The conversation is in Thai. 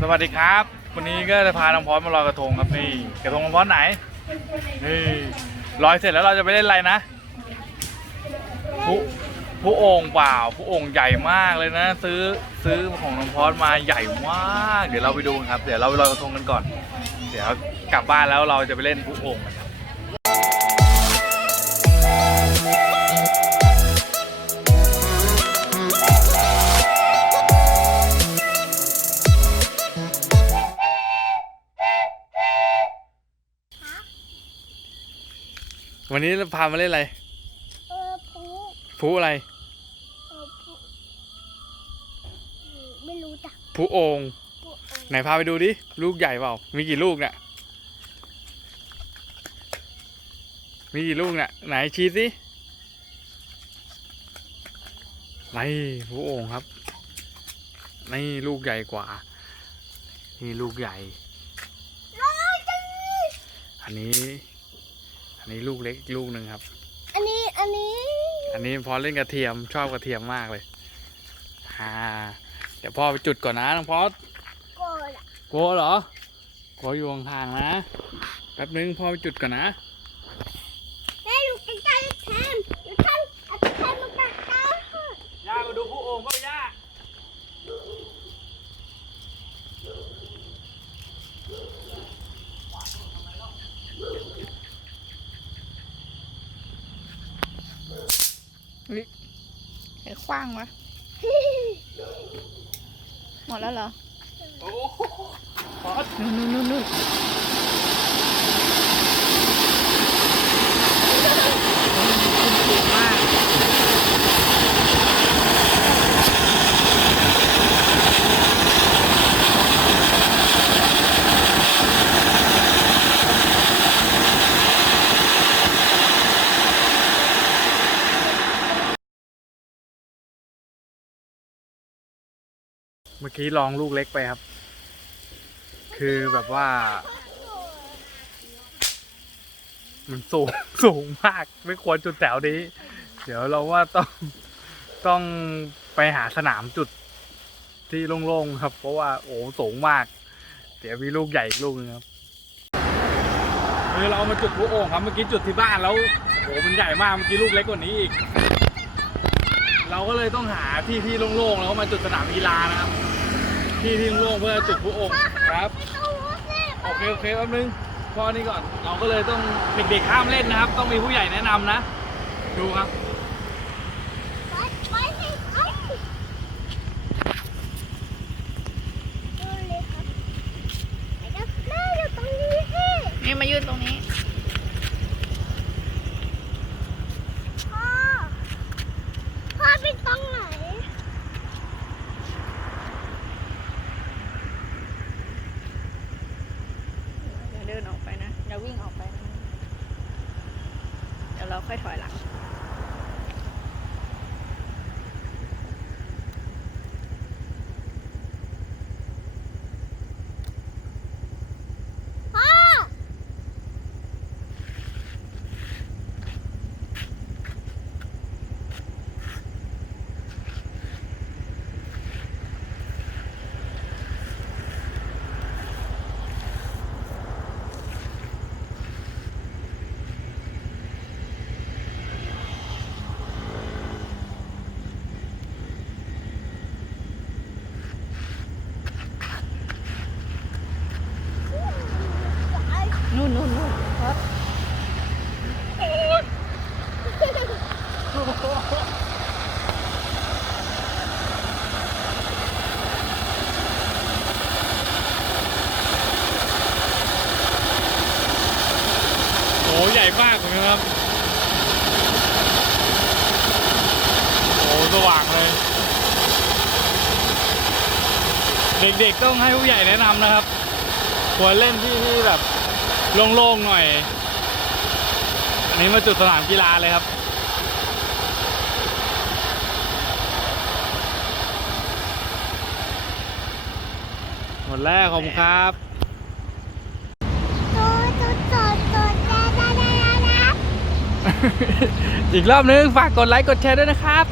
สวัสดีครับ วันนี้ก็จะพาน้องพอสมาลอยกระทงครับนี่กระทงน้องพอสไหนนี่ลอยเสร็จแล้วเราจะไปเล่นอะไรนะผู้ผู้โอ่งเปล่าผู้โอ่งใหญ่มากเลยนะ ซื้อซื้อของน้องพอสมาใหญ่มากเดี๋ยวเราไปดูกันครับ เดี๋ยวเราไปลอยกระทงกันก่อน เดี๋ยวกลับบ้านแล้วเราจะไปเล่นผู้องค์ วันนี้เราพามาเล่นอะไรเออผูผู้อะไรเออผูไม่รู้จักผู้โอ่งผูเออไหนพาไปดูดิ ลูกใหญ่เปล่า มีกี่ลูกเนี่ย มีกี่ลูกเนี่ยไหนชี้สิไรผู้โอ่งครับ นี่ลูกใหญ่กว่า นี่ลูกใหญ่ อันนี้ อันนี้ลูกเล็กอีกลูกหนึ่งครับ อันนี้อันนี้ อันนี้พอเล่นกระเทียมชอบกระเทียมมากเลยอ่าเดี๋ยวพ่อไปจุดก่อนนะน้องพอสก่อนอะกลัวเหรอกลัวอยู่ห่างๆนะแป๊บนึงพ่อไปจุดก่อนนะ แม่อยู่ใกล้ๆแทนอยู่ข้างอาจจะแทนมันกัดตา ย่ามาดูผู้โอ่งก็ย่า ไอ้คว้างวะหมดแล้วเหรอ โอ้โหนู่นนู่นนู่น เมื่อกี้ลองลูกเล็กไปครับ คือแบบว่า มันสูงสูงมากไม่ควรจุดแถวนี้ เดี๋ยวเราว่าต้องต้องไปหาสนามจุดที่โล่งๆครับ เพราะว่าโอ้สูงมาก เดี๋ยวมีลูกใหญ่อีกลูกนึงครับคือเราเอามาจุดผู้โอ่งครับเมื่อกี้จุดที่บ้านแล้วโอ้มันใหญ่มากเมื่อกี้ลูกเล็กกว่านี้อีก เราก็เลยต้องหาที่ที่โล่งๆแล้วก็มาจุดสนามกีฬานะครับ ที่ที่โล่งเพื่อจุดผู้อ่งครับโอเคโอเคแป๊บนึงพ่อนี่ก่อนเราก็เลยต้องเด็กๆห้ามเล่นนะครับ ต้องมีผู้ใหญ่แนะนำนะ ดูครับนี่มายืนตรงนี้ พ่อพ่อไปตรงไหน อย่า เดินออกไปนะอย่าวิ่งออกไปนะเดี๋ยวเราค่อยถอยหลัง พ่อ นู่นนู่นนู่นครับโอ้ใหญ่มากเลยครับ โอ้สว่างเลย เด็กๆต้องให้ผู้ใหญ่แนะนำนะครับ ควรเล่นที่ที่แบบ โล่งๆหน่อย อันนี้มาจุดสนามกีฬาเลยครับ หมดแล้วขอบคุณครับอีกรอบนึง ฝากกดไลค์ กดแชร์ด้วยนะครับ